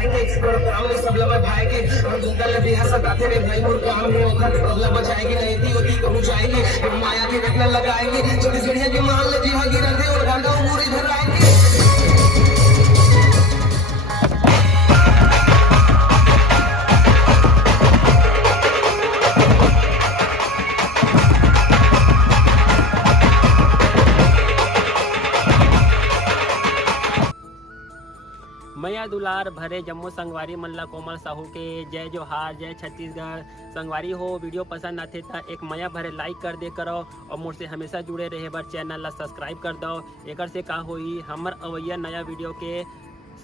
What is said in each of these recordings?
बसाएंगे programme में सब लोग भाएंगे और जंगल में बिहार सताते रे भाई मोर काम है ओखर प्रॉब्लम बचाएंगे नहीं दी होती कहूं जाएंगे माया के रखना लगाएंगे छोटी चिड़िया के मान ले जी हां गिरते और गांडा पूरी धर आएंगे। मैया दुलार भरे जम्मू संगवारी मल्ला कोमल साहू के जय जोहार जय छत्तीसगढ़। संगवारी हो वीडियो पसंद आते तो एक मैया भरे लाइक कर दे करो और मुझसे हमेशा जुड़े रहे बर चैनल ला सब्सक्राइब कर दो। एक से का होई हमर अवैया नया वीडियो के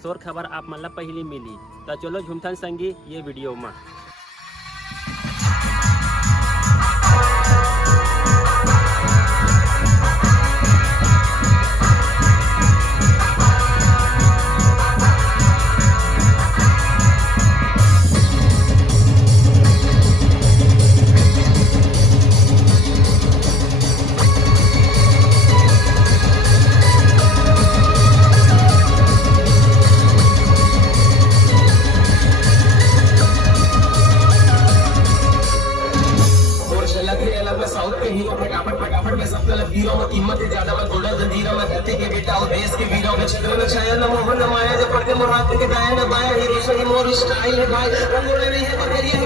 शोर खबर आप मन ला पहली मिली। तो चलो झुमथन संगी ये वीडियो में। फटाफट में सब गलत हीरो में कीमत है ज्यादा में गोल्डन जंजीरों में धरती के बेटा और देश के वीरों में क्षेत्र में छाया न मोहन न माया जब पढ़ते मोर हाथ के दाएं न बाएं हीरो से मोर स्टाइल है भाई रंगोले नहीं है पर ये है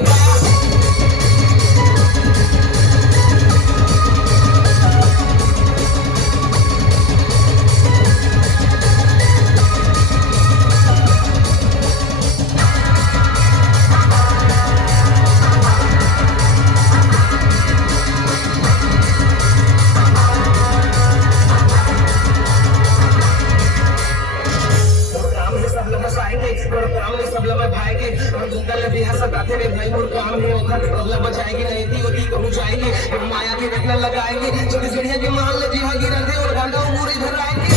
प्रोग्राम में सब लोग भाएंगे और जंगल में बिहार सताते रे भाई मोर काम है ओखर प्रॉब्लम बचाएंगे नहीं दी होती कहूं जाएंगे माया के रखना लगाएंगे छोटी चिड़िया के मान ले जी हां गिरते और गांडा पूरी धर आएंगे।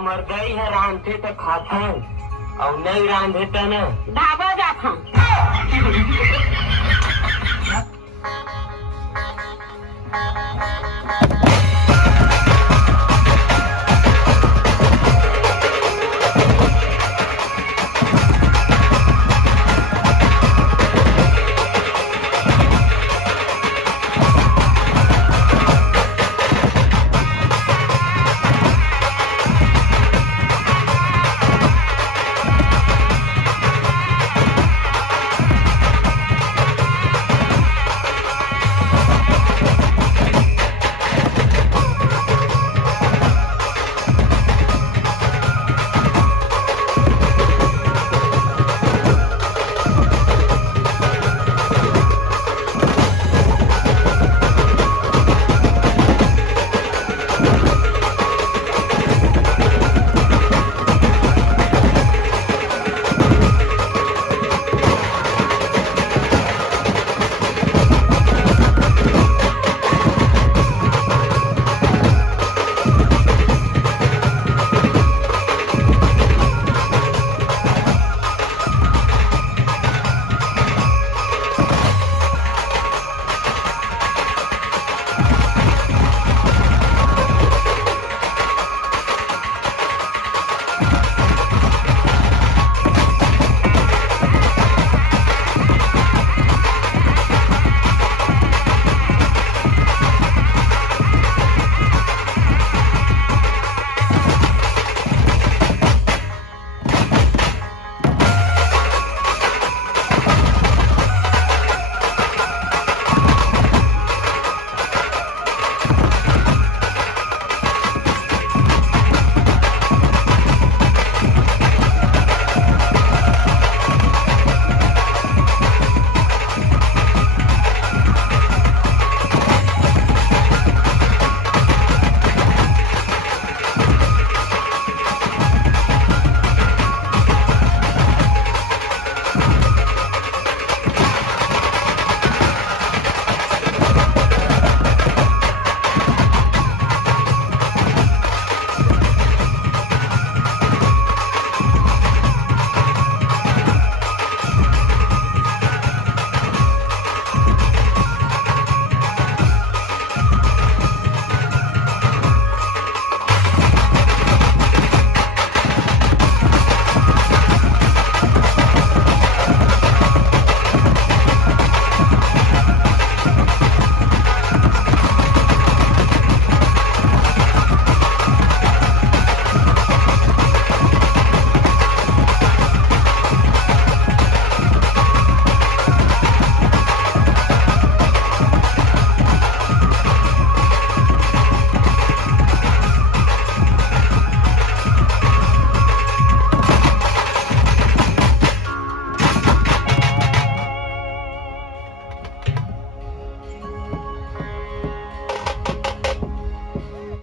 मर गई है रांधे तो खाता और नहीं रांधे तो न ढाबा जाता।